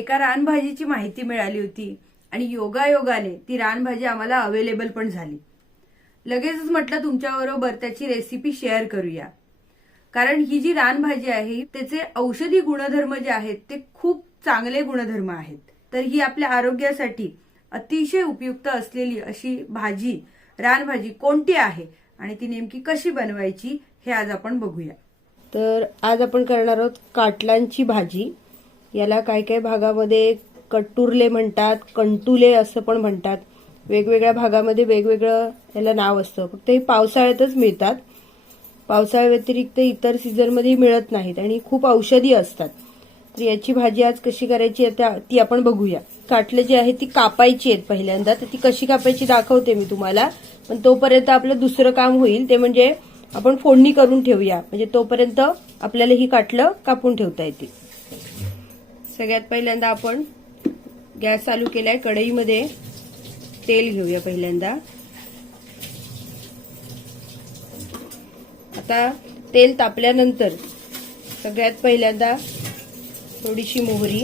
एका रानभाजीची माहिती मिळाली होती आणि योगायोगाने ती रानभाजी आम्हाला अवेलेबल पण झाली. लगेचच म्हटलं तुमच्याबरोबर त्याची रेसिपी शेअर करूया. कारण ही जी रानभाजी आहे त्याचे औषधी गुणधर्म जे आहेत ते खूप चांगले गुणधर्म आहेत. तर ही आपल्या आरोग्यासाठी अतिशय उपयुक्त असलेली अशी भाजी रानभाजी कोणती आहे आणि ती नेमकी कशी बनवायची हे आज आपण बघूया. तर आज आपण करणार आहोत काटलांची भाजी. याला काही काही भागामध्ये कट्टुरले म्हणतात कंटुले असं पण म्हणतात. वेगवेगळ्या भागामध्ये वेगवेगळं याला नाव असतं. फक्त हे पावसाळ्यातच मिळतात. पावसाळ्या व्यतिरिक्त इतर सीझनमध्ये मिळत नाहीत आणि खूप औषधी असतात. तर याची भाजी आज कशी करायची आहे त्या- ती आपण बघूया. काटलं जी आहे ती कापायची आहेत पहिल्यांदा. तर ती कशी कापायची दाखवते मी तुम्हाला. पण तोपर्यंत आपलं दुसरं काम होईल. ते म्हणजे आपण फोडणी करून ठेवूया. म्हणजे तोपर्यंत आपल्याला ही काटलं कापून ठेवता येतील. सगळ्यात पहिल्यांदा आपण गॅस चालू केलाय कढईमध्ये. तेल घेऊया पहिल्यांदा. आता तेल तापल्यानंतर सगळ्यात पहिल्यांदा थोडीशी मोहरी.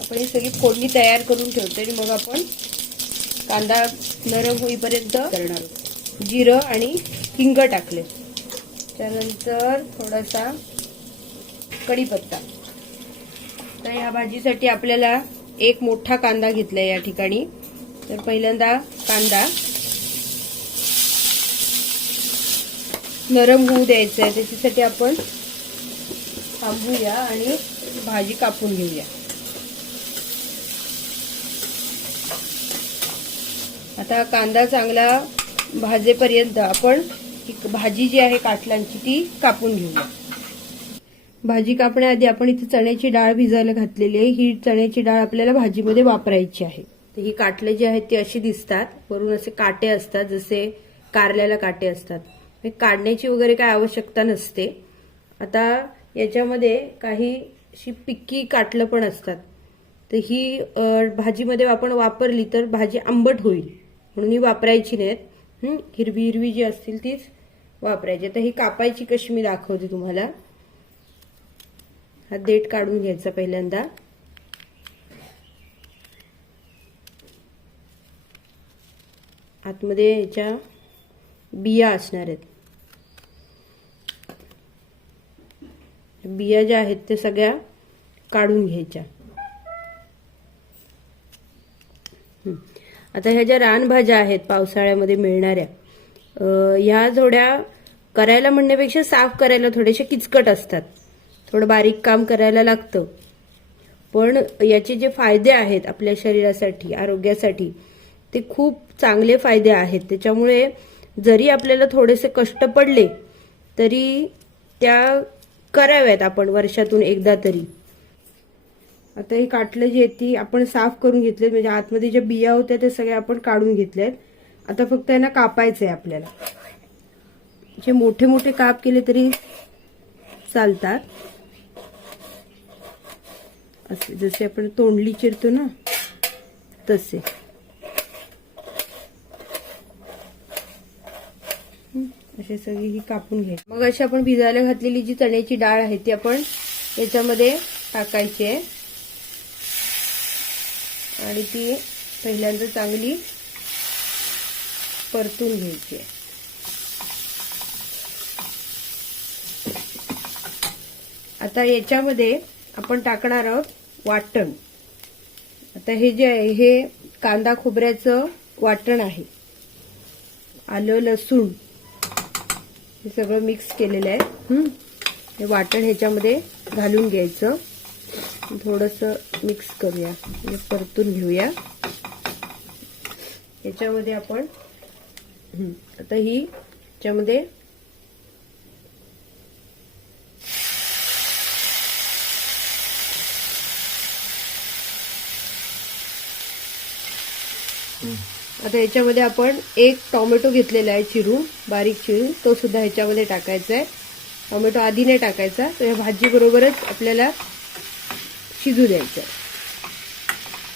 आपण ही सगळी फोडणी तयार करून ठेवतो आणि मग आपण कांदा नरम होईपर्यंत करणार जिरं आणि हिंग टाकले. त्यानंतर थोडासा कढीपत्ता. तर या भाजीसाठी आपल्याला एक मोठा कांदा घेतलाय या ठिकाणी. तर पहिल्यांदा कांदा नरम होऊ द्यायचा आहे. त्याच्यासाठी आपण थांबूया आणि भाजी कापून घेऊया. आता कांदा चांगला भाजेपर्यंत आपण भाजी जी आहे काटलांची ती कापून घेऊया. भाजी कापण्याआधी आपण इथे चण्याची डाळ भिजायला घातलेली आहे. ही चण्याची डाळ आपल्याला भाजीमध्ये वापरायची आहे. तर ही काटले जी आहेत ती अशी दिसतात. वरून असे काटे असतात जसे कारल्याला काटे असतात. हे काढण्याची वगैरे काय आवश्यकता नसते. आता याच्यामध्ये काही अशी पिक्की काटलं पण असतात. तर ही भाजीमध्ये आपण वापरली तर भाजी आंबट होईल. म्हणून ही वापरायची नाहीत. हिरवी हिरवी जी असतील तीच वापरायची. आता ही कापायची कशी मी दाखवते तुम्हाला. हा देठ काढून घ्यायचा पहिल्यांदा. आतमध्ये याच्या बिया असणार आहेत. बिया ज्या आहेत त्या सगळ्या काढून घ्यायच्या. आता ह्या ज्या रानभाज्या आहेत पावसाळ्यामध्ये मिळणाऱ्या ह्या थोड्या करायला म्हणण्यापेक्षा साफ करायला थोडेसे किचकट असतात. थोडं बारीक काम करायला लागतं. पण याचे जे फायदे आहेत आपल्या शरीरासाठी आरोग्यासाठी ते खूप चांगले फायदे आहेत. त्याच्यामुळे जरी आपल्याला थोडेसे कष्ट पडले तरी त्या कराव्यात आपण वर्षातून एकदा तरी. आता हे काटलं जी ती आपण साफ करून घेतले म्हणजे आतमध्ये ज्या बिया होत्या त्या सगळ्या आपण काढून घेतल्यात. आता फक्त यांना कापायचं आहे आपल्याला. जे मोठे मोठे काप केले तरी चालतात. असे जसे आपण तोंडली चिरतो ना तसे. असे सगळी ही कापून घ्यायची. मग अशी आपण भिजायला घातलेली जी चण्याची डाळ आहे ती आपण याच्यामध्ये टाकायची आहे. आणि ती पहिल्यांदा चांगली परतून घ्यायची आहे. आता याच्यामध्ये आपण टाकणार आहोत वाटण. आता हे जे आहे हे कांदा खोबऱ्याचं वाटण आहे. आलं लसूण. हे सगळं मिक्स केलेलं आहे. हे? वाटण ह्याच्यामध्ये घालून घ्यायचं. थोडस मिक्स करूया. म्हणजे परतून घेऊया. याच्यामध्ये आपण आता ही याच्यामध्ये आता याच्यामध्ये आपण एक टोमॅटो घेतलेला आहे चिरून बारीक चिरून तो सुद्धा ह्याच्यामध्ये टाकायचा आहे. टोमॅटो आधी नाही टाकायचा. तर या भाजीबरोबरच आपल्याला शिजू द्यायचं आहे.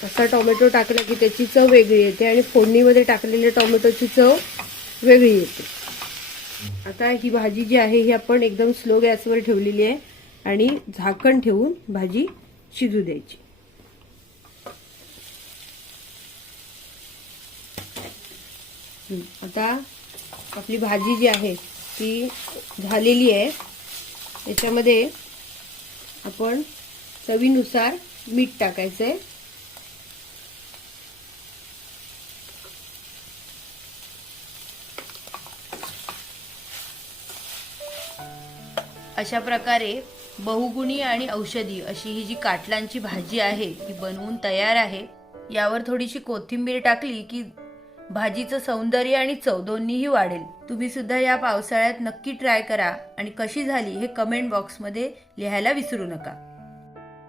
असा टोमॅटो टाकला की त्याची चव वेगळी येते आणि फोडणीमध्ये टाकलेल्या टोमॅटोची चव वेगळी येते. आता ही भाजी जी आहे ही आपण एकदम स्लो गॅसवर ठेवलेली आहे आणि झाकण ठेवून भाजी शिजू द्यायची. आता आपली भाजी जी आहे ती झालेली आहे. त्याच्यामध्ये आपण चवीनुसार मीठ टाकायचं आहे अशा प्रकारे बहुगुणी आणि औषधी अशी ही जी काटलांची भाजी आहे ती बनवून तयार आहे. यावर थोडीशी कोथिंबीर टाकली की भाजीचं सौंदर्य आणि चव दोन्हीही वाढेल. तुम्ही सुद्धा या पावसाळ्यात नक्की ट्राय करा आणि कशी झाली हे कमेंट बॉक्समध्ये लिहायला विसरू नका.